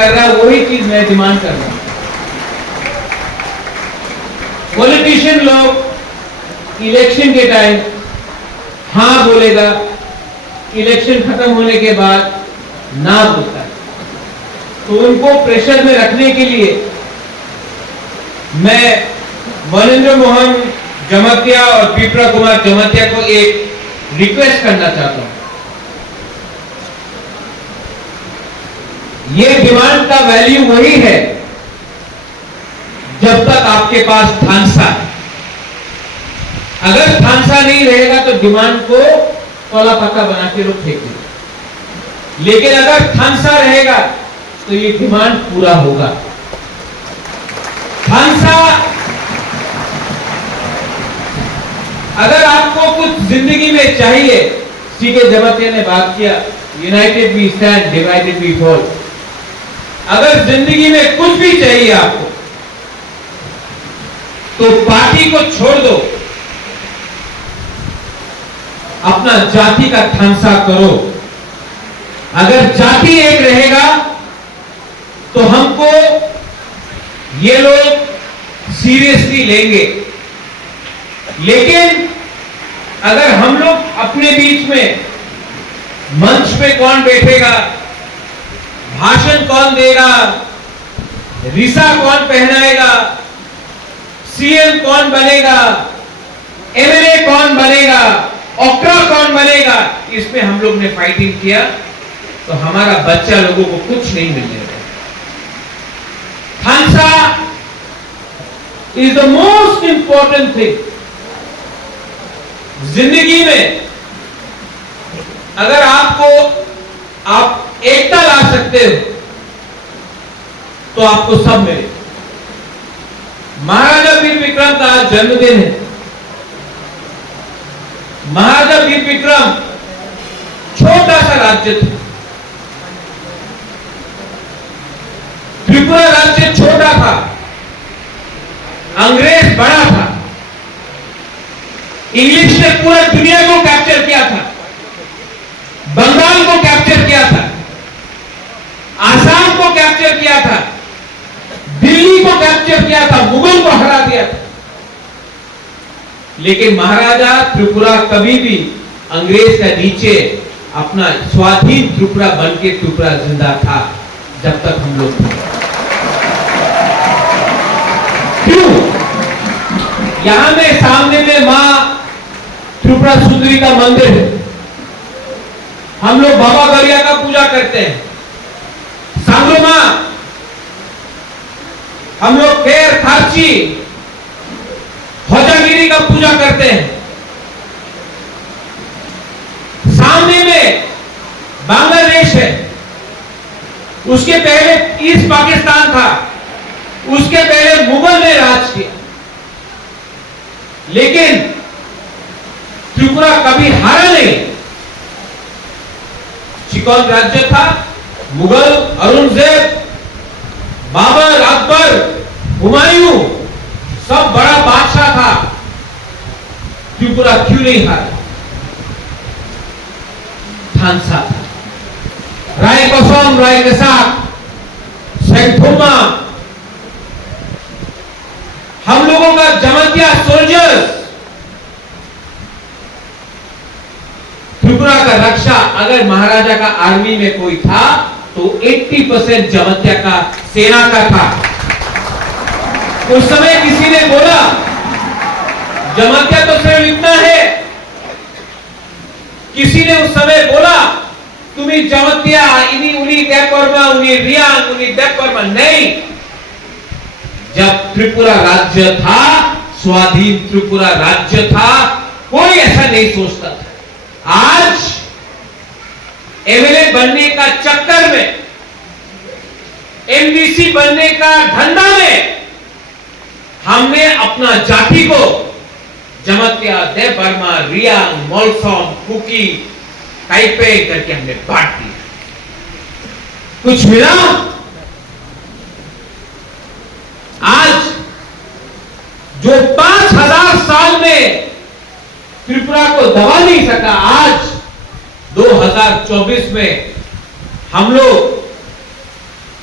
कर रहा है वही चीज मैं डिमांड कर रहा हूं। पॉलिटिशियन लोग इलेक्शन के टाइम हाँ बोलेगा, इलेक्शन खत्म होने के बाद ना बोलता है। तो उनको प्रेशर में रखने के लिए मैं वनेंद्र मोहन जमतिया और पिपरा कुमार जमतिया को एक रिक्वेस्ट करना चाहता हूं। ये डिमांड का वैल्यू वही है जब तक आपके पास थानसा है। अगर थानसा नहीं रहेगा तो डिमांड को तोला पत्ता बना के लोग फेंक देंगे, लेकिन अगर थानसा रहेगा तो ये डिमांड पूरा होगा। थानसा, अगर आपको कुछ जिंदगी में चाहिए, सीके जमतिया ने बात किया, united we stand, divided we fall. अगर जिंदगी में कुछ भी चाहिए आपको तो पार्टी को छोड़ दो, अपना जाति का थानसा करो। अगर जाति एक रहेगा तो हमको ये लोग सीरियसली लेंगे, लेकिन अगर हम लोग अपने बीच में मंच पे कौन बैठेगा, भाषण कौन देगा, रिसा कौन पहनाएगा, सीएम कौन बनेगा, एमएलए कौन बनेगा, ओक्रा कौन बनेगा, इसमें हम लोग ने फाइटिंग किया तो हमारा बच्चा लोगों को कुछ नहीं मिलेगा। थानसा is the most important thing जिंदगी में। अगर आप एकता ला सकते हो तो आपको सब मिले। महाराजा वीर विक्रम का आज जन्मदिन है। महाराजा वीर विक्रम छोटा सा राज्य था, त्रिपुरा राज्य छोटा था, अंग्रेज बड़ा था, इंग्लिश ने पूरा दुनिया को कैप्चर किया था, बंगाल को कैप्चर किया था, आसाम को कैप्चर किया था, दिल्ली को कैप्चर किया था, मुगल को हरा दिया था। लेकिन महाराजा त्रिपुरा कभी भी अंग्रेज का नीचे अपना स्वाधीन त्रिपुरा बनके त्रिपुरा जिंदा था जब तक हम लोग थे। क्यों? यहां में सामने में मां त्रिपुरा सुंदरी का मंदिर है। हम लोग बाबा गरिया का पूजा करते हैं, सांगरो मां, हम लोग केर खारची होजागिरी का पूजा करते हैं। सामने में बांग्लादेश है, उसके पहले ईस्ट पाकिस्तान था, उसके पहले मुगल ने राज किया। लेकिन त्रिपुरा कभी हारा नहीं। चिकन राज्य था, मुगल, औरंगजेब, बाबर, अकबर, हुमायूं, सब बड़ा बादशाह था, त्रिपुरा क्यों नहीं हारा? थानसा था, राय कसम, राय कसाक, सेंथोमा, हम लोगों का जमतिया सोल्जर्स, त्रिपुरा का रक्षा। अगर महाराजा का आर्मी में कोई था तो 80% जमतिया का सेना का था। उस समय किसी ने बोला जमतिया तो सिर्फ इतना है, किसी ने उस समय बोला तुम्हें जमतिया इनी उनी देवर्मा उनी रियांग उनी देवर्मा नहीं। जब त्रिपुरा राज्य था, स्वाधीन त्रिपुरा राज्य था, कोई ऐसा नहीं सोचता था। आज एमएलए बनने का चक्कर में, एमडीसी बनने का धंधा में हमने अपना जाति को जमतिया, देवर्मा, रियांग, मोलसोम, कुकी, टाइपे करके हमने बांट दिया। कुछ मिला? आज जो 5000 साल में त्रिपुरा को दबा नहीं सका, आज 2024 में हम लोग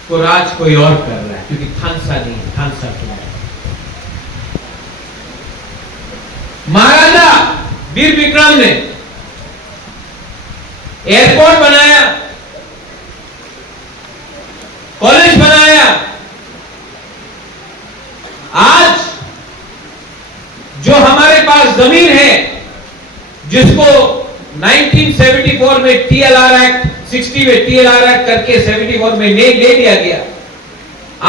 को राज कोई और कर रहा है, क्योंकि थानसा नहीं, थानसा चुना। महाराजा वीर विक्रम ने एयरपोर्ट बनाया, कॉलेज बनाया। आज जो हमारे पास जमीन है, जिसको 1974 में टीएलआर एक्ट, 60 में टीएलआर एक्ट करके 74 में ले लिया गया।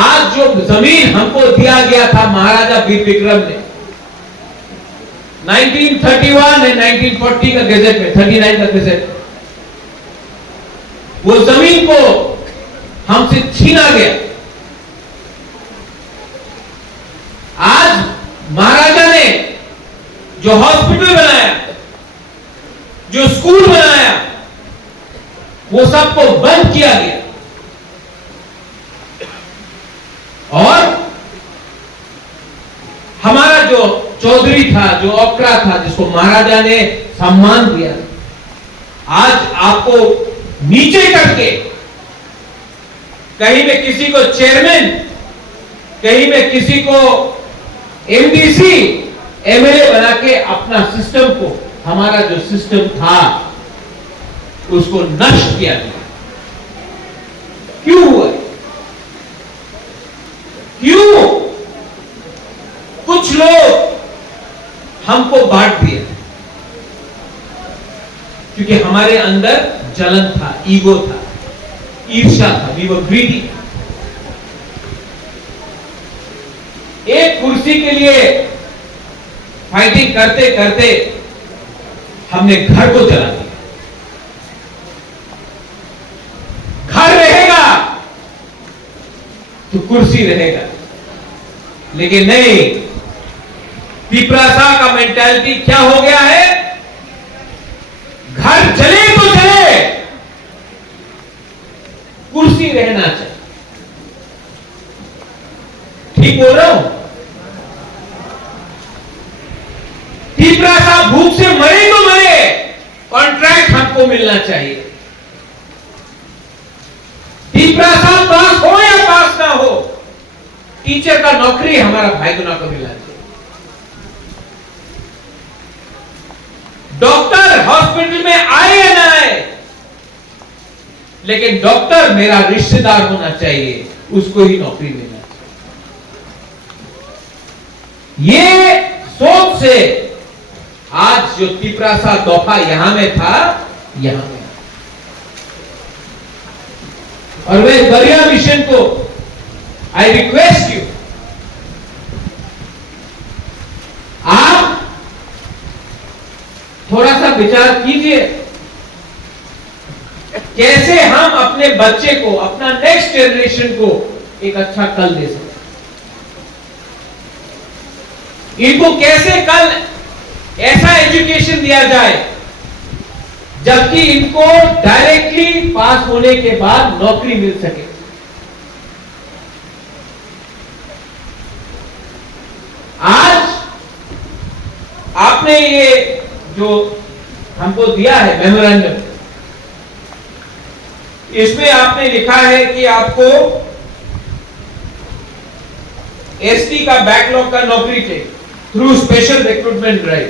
आज जो जमीन हमको दिया गया था महाराजा वीर विक्रम ने 1931 और 1940 का गजट में, 39 का गजट में, वो जमीन को हमसे छीना गया। आज महाराजा ने जो हॉस्पिटल बनाया, जो स्कूल बनाया, वो सबको बंद किया गया। और हमारा जो चौधरी था, जो ओकरा था, जिसको महाराजा ने सम्मान दिया, आज आपको नीचे करके कहीं में किसी को चेयरमैन, कहीं में किसी को एमडीसी, एमएलए बना के अपना सिस्टम को, हमारा जो सिस्टम था उसको नष्ट किया गया। क्यों हुआ? क्यों? कुछ लोग हमको बांट दिए क्योंकि हमारे अंदर जलन था, ईगो था, ईर्ष्या था, वी वर ग्रीडी। एक कुर्सी के लिए फाइटिंग करते करते हमने घर को जला दिया। घर रहेगा तो कुर्सी रहेगा, लेकिन नहीं, पिपरासा का मेंटालिटी क्या हो गया है? घर जले तो जले, कुर्सी रहना चाहिए। ठीक बोल रहा हूं? पिपरासा भूख से मरे तो मरे, कॉन्ट्रैक्ट हमको मिलना चाहिए। पिपरासा पास हो या पास ना हो, टीचर का नौकरी हमारा भाई गुना को मिलना चाहिए। डॉक्टर हॉस्पिटल में आए या ना आए, लेकिन डॉक्टर मेरा रिश्तेदार होना चाहिए, उसको ही नौकरी मिलना चाहिए। ये सोच से आज जो पिपरासा दौफा यहां में था, यहां में, और वे दरिया मिशन को आई रिक्वेस्ट यू, आप थोड़ा सा विचार कीजिए कैसे हम अपने बच्चे को, अपना नेक्स्ट जनरेशन को एक अच्छा कल दे सकते, इनको कैसे कल ऐसा एजुकेशन दिया जाए जबकि इनको डायरेक्टली पास होने के बाद नौकरी मिल सके। आज आपने ये जो हमको दिया है मेमोरेंडम, इसमें आपने लिखा है कि आपको एसटी का बैकलॉग का नौकरी चाहिए थ्रू स्पेशल रिक्रूटमेंट ड्राइव।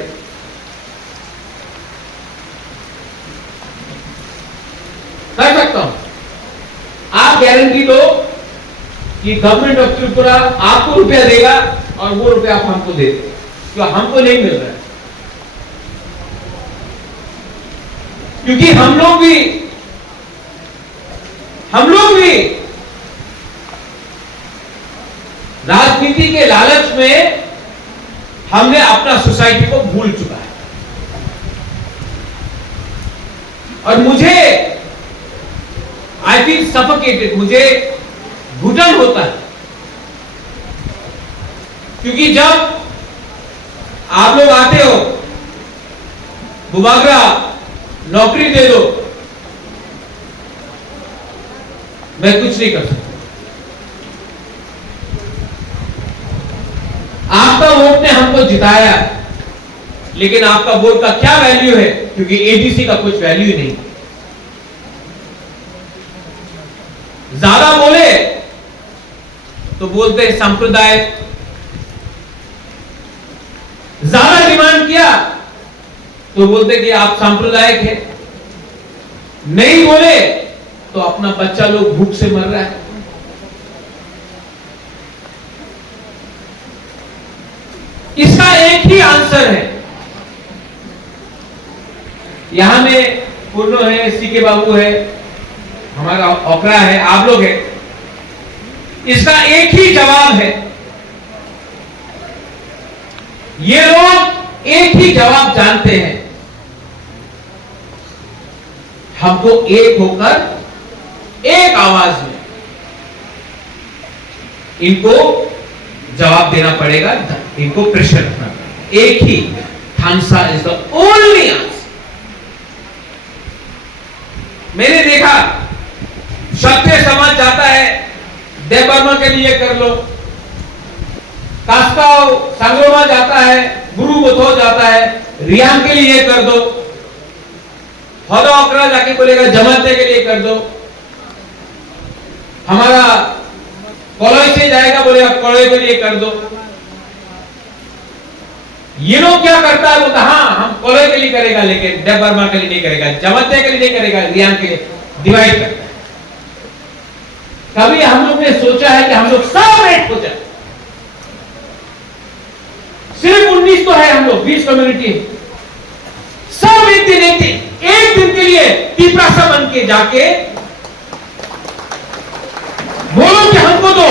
कर सकता हूं, आप गारंटी दो कि गवर्नमेंट ऑफ त्रिपुरा आपको रुपया देगा और वो रुपया आप हमको दे देगा, क्यों हमको नहीं मिल रहा है। क्योंकि हम लोग भी राजनीति के लालच में हमने अपना सोसाइटी को भूल चुका है। और मुझे आई फील सफोकेटेड, मुझे घुटन होता है, क्योंकि जब आप लोग आते हो बुबागरा नौकरी दे दो, मैं कुछ नहीं कर सकता। आपका वोट ने हमको जिताया, लेकिन आपका वोट का क्या वैल्यू है, क्योंकि एडीसी का कुछ वैल्यू ही नहीं। ज्यादा बोले तो बोलते हैं सांप्रदायिक, ज्यादा डिमांड किया तो बोलते कि आप सांप्रदायिक हैं, नहीं बोले तो अपना बच्चा लोग भूख से मर रहा है। इसका एक ही आंसर है। यहां में पूर्णो है, सीके बाबू है, हमारा ओकरा है, आप लोग हैं। इसका एक ही जवाब है। ये लोग एक ही जवाब जानते हैं, हमको एक होकर एक आवाज में इनको जवाब देना पड़ेगा, इनको प्रेशर रखना पड़ेगा। एक ही थानसा इज द ओनली आंसर। मैंने देखा क्षत्रिय समाज जाता है, देव वर्मा के लिए कर लो, कास्काव सांगरोमा जाता है, गुरु बोथो जाता है, रियांग के लिए कर दो, हौदा ओकरा जाके बोलेगा जमाते के लिए कर दो, हमारा कॉलोई से जाएगा बोलेगा कॉलोई के लिए कर दो। ये लोग क्या करता है, बोलता हाँ हम कॉलोई के लिए करेगा, लेकिन देव वर्मा के लिए नहीं करेगा, जमाते के लिए नहीं करेगा, रियांग के लिए डिवाइड करता है। कभी हम लोग ने सोचा है कि हम लोग सब एक हो जाए? सिर्फ 19 तो है, हम लोग 20 कम्युनिटी, सब एक दिन के लिए तीपरासा बन के जाके बोलो कि हमको दो,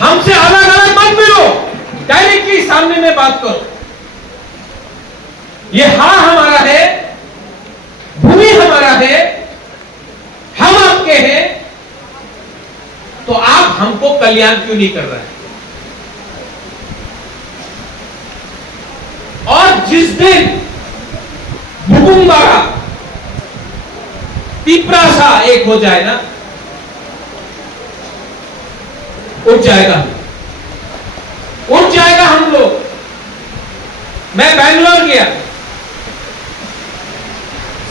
हमसे अलग अलग मत मिलो, डायरेक्टली सामने में बात करो। ये हाँ हमारा है, भूमि हमारा है, हम आपके हैं, तो आप हमको कल्याण क्यों नहीं कर रहे हैं? और जिस दिन भुकुंबारा तीपरासा एक हो जाए ना, उठ जाएगा हम लोग। मैं बैंगलोर गया,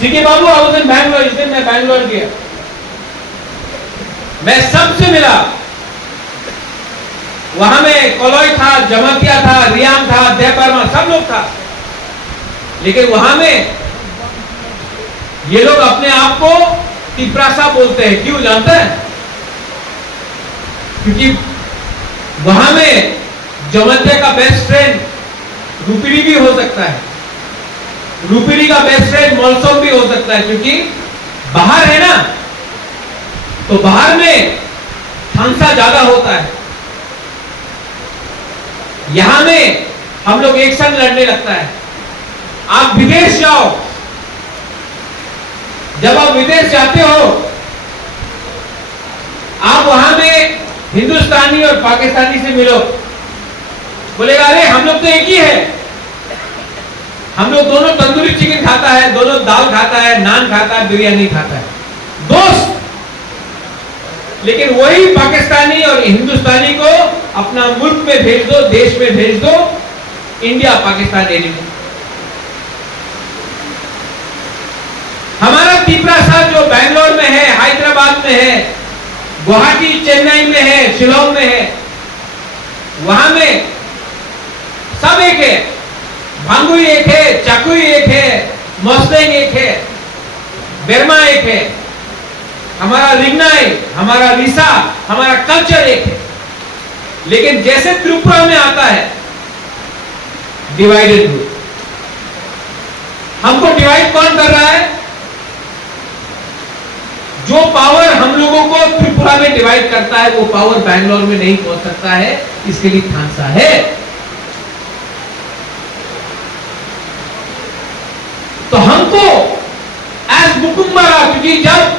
सीके बाबू आओ दिन बैंगलोर, इस दिन मैं बैंगलोर गया, मैं सबसे मिला। वहां में कॉलोई था, जमातिया था, रियांग था, देव वर्मा, सब लोग था। लेकिन वहां में ये लोग अपने आप को तीपरासा बोलते हैं। क्यों जानते हैं? क्योंकि वहां में जमातिया का बेस्ट फ्रेंड रूपिणी भी हो सकता है, रूपिणी का बेस्ट फ्रेंड मौलसोम भी हो सकता है, क्योंकि बाहर है ना, तो बाहर में थानसा ज्यादा होता है। यहां में हम लोग एक संग लड़ने लगता है। आप विदेश जाओ, जब आप विदेश जाते हो, आप वहां में हिंदुस्तानी और पाकिस्तानी से मिलो, बोलेगा अरे हम लोग तो एक ही है, हम लोग दोनों तंदूरी चिकन खाता है, दोनों दाल खाता है, नान खाता है, बिरयानी खाता है, दोस्त। लेकिन वही पाकिस्तानी और हिंदुस्तानी को अपना मुल्क में भेज दो, देश में भेज दो, इंडिया पाकिस्तान एनिमी। हमारा तीपरा जो बेंगलोर में है, हैदराबाद में है, गुवाहाटी चेन्नई में है, शिलोंग में है, वहां में सब एक है, भांगुई एक है, चाकुई एक है, मोस्टेंग एक है, बर्मा एक है, हमारा रिग्नाई, हमारा रिसा, हमारा कल्चर एक है। लेकिन जैसे त्रिपुरा में आता है डिवाइडेड ग्रुप, हमको डिवाइड कौन कर रहा है? जो पावर हम लोगों को त्रिपुरा में डिवाइड करता है वो पावर बैंगलोर में नहीं पहुंच सकता है, इसके लिए थानसा है। तो हमको एज मुकुम्बरा, क्योंकि जब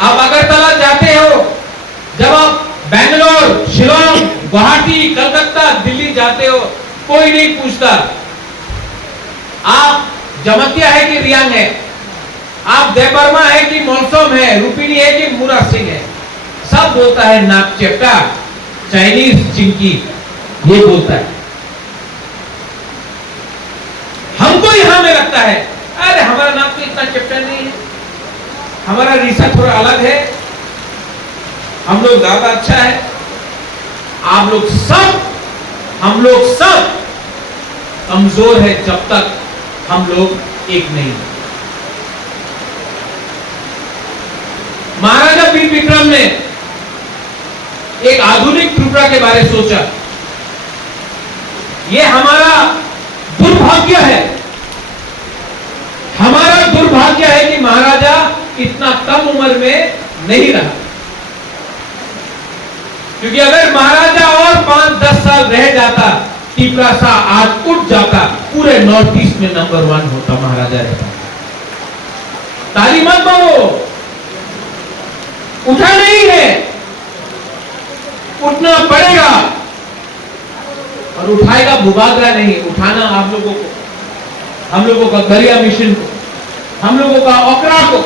आप अगरतला जाते हो, जब आप बेंगलोर, शिलोंग, गुवाहाटी, कलकत्ता, दिल्ली जाते हो, कोई नहीं पूछता आप जमतिया है कि रियांग है, आप देबर्मा है कि मोलसोम है, रुपिनी है कि मुरा सिंह है, सब बोलता है नाक चेप्टा, चाइनीज चिंकी, ये बोलता है। हमको यहां में लगता है अरे हमारा नाम तो इतना चेप्टा नहीं है, हमारा रिसा थोड़ा अलग है, हम लोग ज्यादा अच्छा है। आप लोग सब, हम लोग सब कमजोर है जब तक हम लोग एक नहीं। महाराजा वीर विक्रम ने एक आधुनिक त्रिपुरा के बारे में सोचा। यह हमारा दुर्भाग्य है, हमारा दुर्भाग्य है कि महाराजा इतना कम उम्र में नहीं रहा, क्योंकि अगर महाराजा और 5-10 साल रह जाता, त्रिपुरा सा आज उठ जाता, पूरे नॉर्थ ईस्ट में नंबर 1 होता, महाराजा रहता। ताली मत मारो, उठा नहीं है, उठना पड़ेगा, और उठाएगा भूभागरा नहीं, उठाना आप लोगों को, हम लोगों का गरिया मिशन को, हम लोगों का ओकरा को,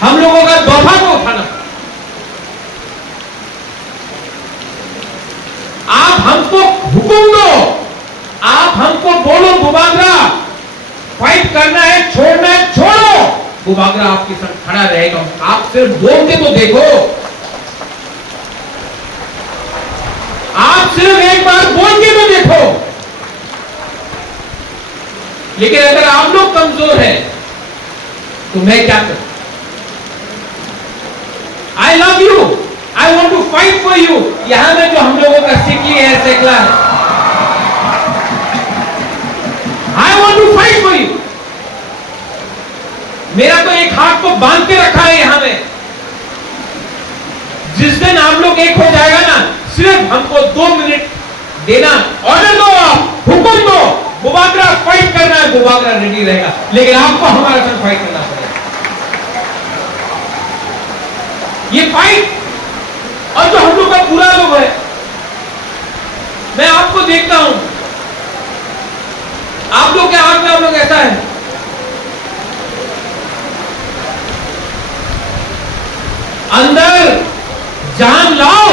हम लोगों का दोफा को उठाना। आप हमको हुक्म दो, आप हमको बोलो भूभागरा फाइट करना है, छोड़ना है, छोड़ो, भूभागरा आपके साथ खड़ा रहेगा। आप सिर्फ बोल के तो देखो, आप सिर्फ एक बार बोल के तो देखो। लेकिन अगर आप लोग कमजोर हैं तो मैं क्या करूं? I love you, I want to fight for you. यहां में जो हम लोगों का सिकली है, सेकला है, I want to fight for you. मेरा तो एक हाथ को बांध के रखा है यहां में। जिस दिन आप लोग एक हो जाएगा ना, सिर्फ हमको 2 मिनट देना, ऑर्डर दो, आप हुक्म दो, भूभागरा फाइट करना है, भूभागरा रेडी रहेगा। लेकिन आपको हमारे साथ फाइट करना पड़ेगा। ये फाइट, और जो हम लोग का पूरा लोग है, मैं आपको देखता हूं, आप लोग के हाथ में आप लोग ऐसा है, अंदर जान लाओ,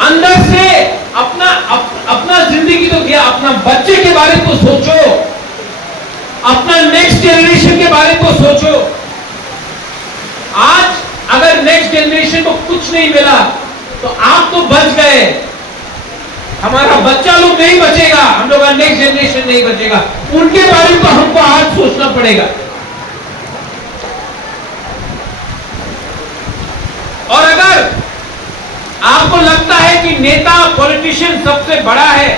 अंदर से अपना जिंदगी तो किया, अपना बच्चे के बारे में तो सोचो, अपना नेक्स्ट जनरेशन के बारे में तो सोचो। आज अगर नेक्स्ट जनरेशन को कुछ नहीं मिला तो आप तो बच गए, हमारा बच्चा लोग नहीं बचेगा, हम लोग का नेक्स्ट जनरेशन नहीं बचेगा, उनके बारे में तो हमको आज सोचना पड़ेगा। और अगर आपको लगता है कि नेता, पॉलिटिशियन सबसे बड़ा है,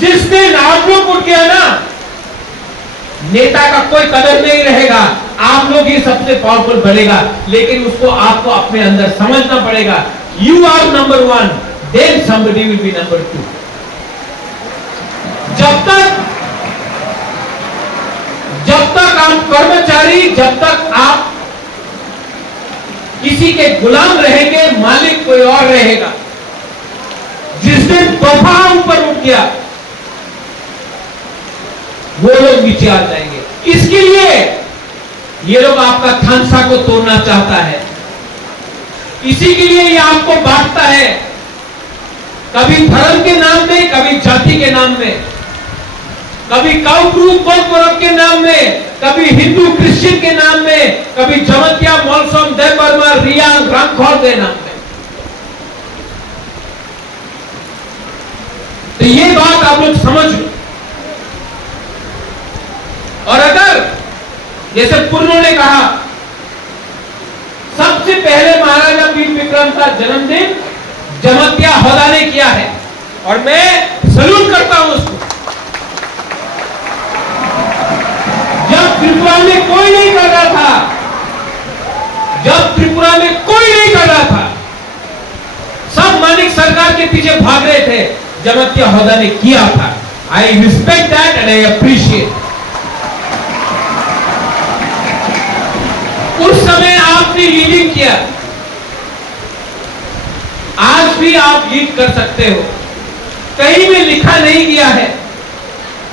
जिस दिन आप लोग उठ गया ना, नेता का कोई कदर नहीं रहेगा, आप लोग ही सबसे पावरफुल बनेगा। लेकिन उसको आपको अपने अंदर समझना पड़ेगा, you are number 1, then somebody will be number 2। जब तक आप कर्मचारी, जब तक आप किसी के गुलाम रहेंगे, मालिक कोई और रहेगा। जिस दिन तोहफा ऊपर उठ गया, वो लोग नीचे आ जाएंगे। इसके लिए ये लोग आपका थानसा को तोड़ना चाहता है, इसी के लिए ये आपको बांटता है, कभी धर्म के नाम में, कभी जाति के नाम में, कभी काउ ग्रुप गोरख के नाम में, कभी हिंदू क्रिश्चियन के नाम में, कभी जमतिया मोलसोम देवबर्मा रियांग रामखौर के नाम में। तो ये बात आप लोग समझ लो। और अगर जैसे पूर्णों ने कहा, सबसे पहले महाराजा वीर विक्रम का जन्मदिन जमतिया होदा ने किया है और मैं सल्यूट करता हूं उसको। जब त्रिपुरा में कोई नहीं कर रहा था, जब त्रिपुरा में कोई नहीं कर रहा था, सब मानिक सरकार के पीछे भाग रहे थे, जमतिया होदा ने किया था। I respect that and I appreciate. उस समय आपने लीडिंग किया, आज भी आप लीड कर सकते हो। कहीं में लिखा नहीं गया है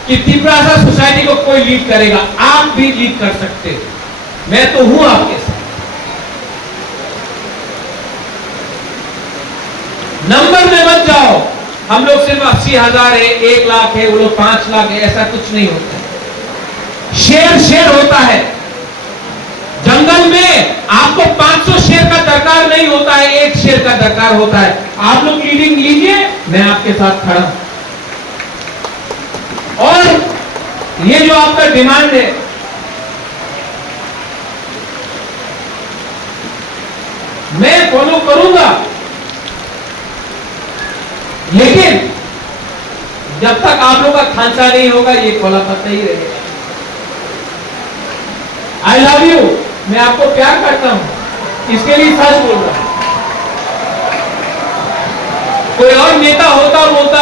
कि त्रिपुरा सोसाइटी को कोई लीड करेगा, आप भी लीड कर सकते हो। मैं तो हूं आपके साथ। नंबर में मत जाओ, हम लोग सिर्फ 80,000 है, 1 लाख है, वो लोग 5 लाख है, ऐसा कुछ नहीं होता। शेर होता है। जंगल में आपको 500 शेर का दरकार नहीं होता है, 1 शेर का दरकार होता है। आप लोग लीडिंग लीजिए, मैं आपके साथ खड़ा हूं। और ये जो आपका डिमांड है, मैं फॉलो करूंगा, लेकिन जब तक आप लोग का खांसा नहीं होगा, ये खोला पत्ता ही रहेगा। आई लव यू, मैं आपको प्यार करता हूं, इसके लिए सच बोल रहा हूं। कोई और नेता होता बोलता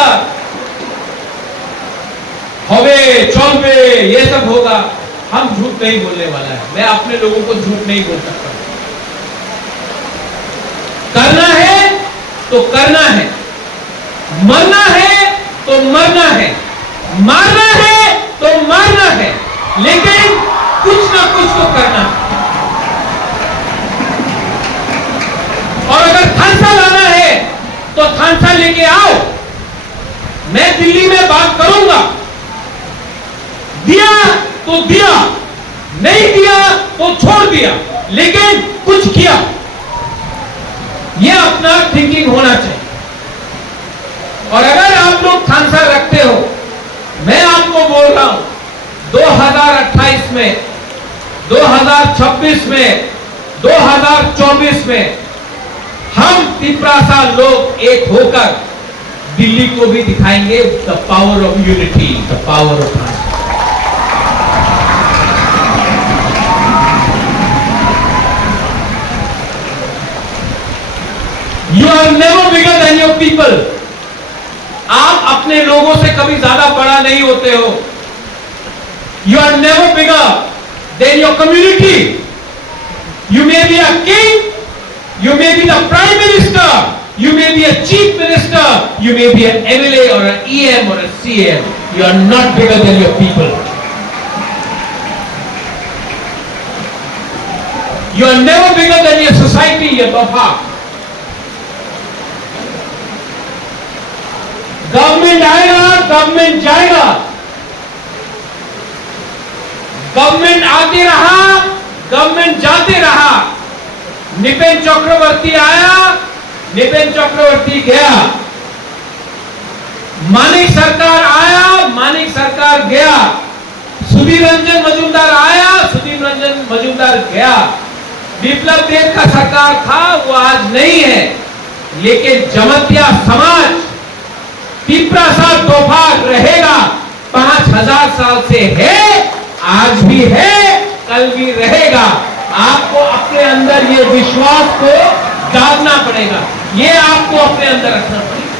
हवे चौबे ये सब होगा, हम झूठ नहीं बोलने वाला है। मैं अपने लोगों को झूठ नहीं बोल सकता। करना है तो करना है, मरना है तो मरना है, मारना है तो मारना है, लेकिन कुछ ना कुछ तो करना है। और अगर थानसा लाना है तो थानसा लेके आओ। मैं दिल्ली में बात करूंगा, दिया तो दिया, नहीं दिया तो छोड़ दिया, लेकिन कुछ किया। यह अपना थिंकिंग होना चाहिए। और अगर आप लोग थानसा रखते हो, मैं आपको बोल रहा हूं 2028 में, 2026 में, 2024 में हम त्रिपुरा लोग एक होकर दिल्ली को भी दिखाएंगे the power of unity, the power of transfer. You are never bigger than your people. आप अपने लोगों से कभी ज्यादा बड़ा नहीं होते हो। You are never bigger than your community. You may be a king, you may be the prime minister, you may be a chief minister, you may be an MLA or an EM or a CM. You are not bigger than your people. You are never bigger than your society, your Baba. Government आएगा, government जाएगा, government आते रहा, government जाते रहा। निपेन चक्रवर्ती आया, निपेन चक्रवर्ती गया, मानिक सरकार आया, मानिक सरकार गया, सुधीर रंजन मजूमदार आया, सुधीर रंजन मजूमदार गया। विप्लव देव का सरकार था, वो आज नहीं है, लेकिन जमतिया समाज त्रिपुरा तोहफा रहेगा। 5000 साल से है, आज भी है, कल भी रहेगा। आपको अपने अंदर ये विश्वास को डालना पड़ेगा, ये आपको अपने अंदर रखना पड़ेगा।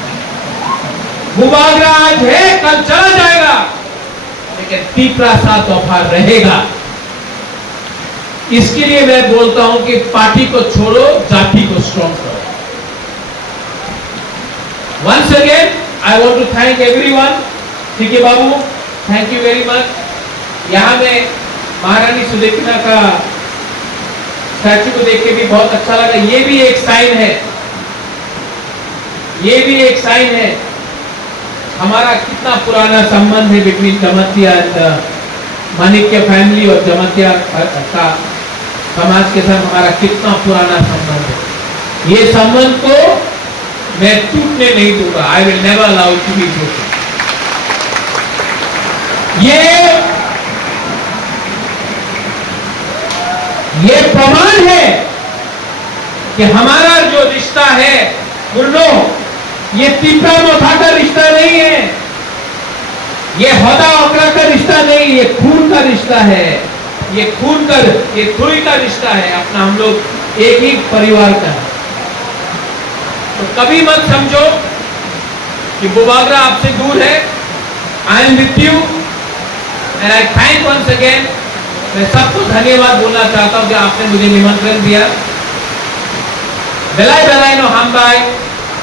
मुबागरा आज है, कल चला जाएगा, लेकिन त्रिपुरा तोहफा रहेगा। इसके लिए मैं बोलता हूं कि पार्टी को छोड़ो, जाति को स्ट्रॉन्ग करो। Once again I want to thank everyone. ठीक है बाबू, थैंक यू वेरी मच। यहाँ में महारानी सुलेखना का स्टैचू को देख के भी बहुत अच्छा लगा। ये भी एक साइन है, ये भी एक साइन है हमारा कितना पुराना संबंध है बिटवीन जमतिया माणिक्य फैमिली और जमतिया का समाज के साथ हमारा कितना पुराना संबंध है। ये संबंध को मैं टूटने नहीं दूंगा। I will never allow to be broken. ये प्रमाण है कि हमारा जो रिश्ता है गुल्लो, ये तीपरा मोथा का रिश्ता नहीं है, ये होदा ओकरा का रिश्ता नहीं, ये खून का रिश्ता है, ये थुई का रिश्ता है। अपना हम लोग एक ही परिवार का है। तो कभी मत समझो कि बुबागरा आपसे दूर है। I am with you and I thank once again. मैं सबको धन्यवाद बोलना चाहता हूं कि आपने मुझे निमंत्रण दिया। बेलाई बेलाई नो हम भाई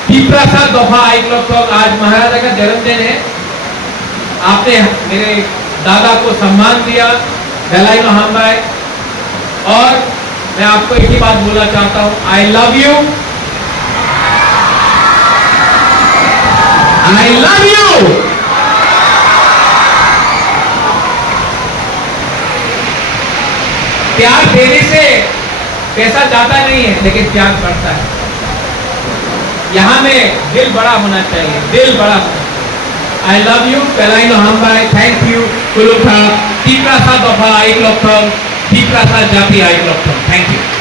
तीपरा दोहा आइक्लोक। आज महाराजा का जन्मदिन है। आपने मेरे दादा को सम्मान दिया, बेलाई नो हम भाई। और मैं आपको एक ही बात बोलना चाहता हूं, आई love you, I love you. प्यार देने से पैसा जाता नहीं है, लेकिन प्यार बढ़ता है। यहां में दिल बड़ा होना चाहिए, दिल बड़ा होना चाहिए। आई लव यू, पेलाई नो हम भाई, थैंक यू, कुलुखा, तीपरा सा दफा आइक्लोक, तीपरा सा जाति आइक्लोक। Thank you.